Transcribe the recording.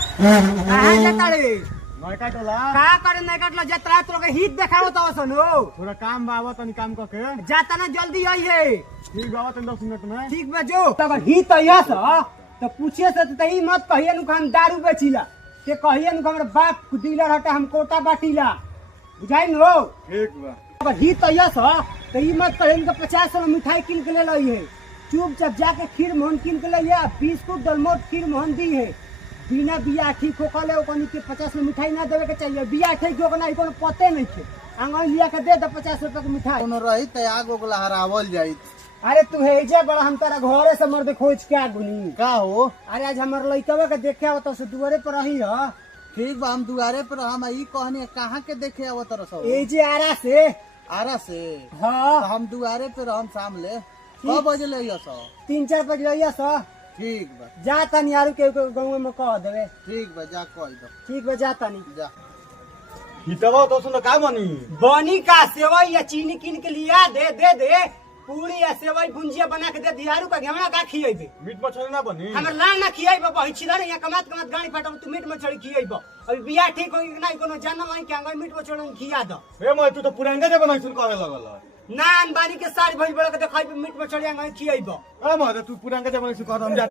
कहां जाता रे नहीं काटला का करे नहीं काटला जतरा तो के हित देखाओ तो सनो थोड़ा काम बाबा तनी काम करके जाता ना जल्दी आई है ठीक बाबा तनी 10 मिनट में ठीक बा जो अगर हित आया तो पूछे से तो ही मत कहिए नु हम दारू बेचिला के कहिए नु हमर बाप डीलर हटे हम कोटा बाटीला बुझाई नो ठीक बा अगर हित आया तो ही मत कहिए नु 50 वाला मिठाई किन के ले लई है चुपचाप जाके खीर मोहन किन के ले बिस्कुट दलमोट खीर मोहन दी है बिना बिया ठीक होकले ओकनी के 50 में मिठाई ना देवे के चाहिए बिया ठीक हो ना कोनो पते नहीं थे अंगन लिया के दे 50 रुपए के मिठाई कोनो रही त आग ओकला हरावल जाई। अरे तू हेजे बड़ा हम तेरा घरे से मर्द खोज के आ गुनी का हो अरे आज हमर लइकवा के देखे आवत से दुआरे पर रही ह ठीक बा हम दुआरे पर हम ई कहनी कहां के देखे आवत रसो एजे आरा से आरा से हां तो हम दुआरे पर हम सामने कब बजे ले सो 3-4 बजे लइया स ठीक बा जा तनी यार के गांव में कह देवे ठीक बा जा कह दो ठीक बा जा तनी जा हितवा तो सुन का बनी बनी का सेवई या चीनी किन के लिया दे पूरी या सेवई भुंजिया बना के दे दियारू का घेवड़ा का खियेबे मीट मछली ना बनी हमर लाल ना खियेबे बही छिला नहीं कमात गाड़ी फटम तू मीट मछली खियेबे अभी बिया ठीक होई कि नहीं कोनो जानम आई के अंग मीट मछली खिया दो ए मैं तू तो पुरांगे जे बनाई सुन करे लगल ना अनबानी के सारी भइल बड़ा के देखाई मीट मछली अंग खियेबे ए मैं तू पुरांगे जे बनाई सुन कर हम जा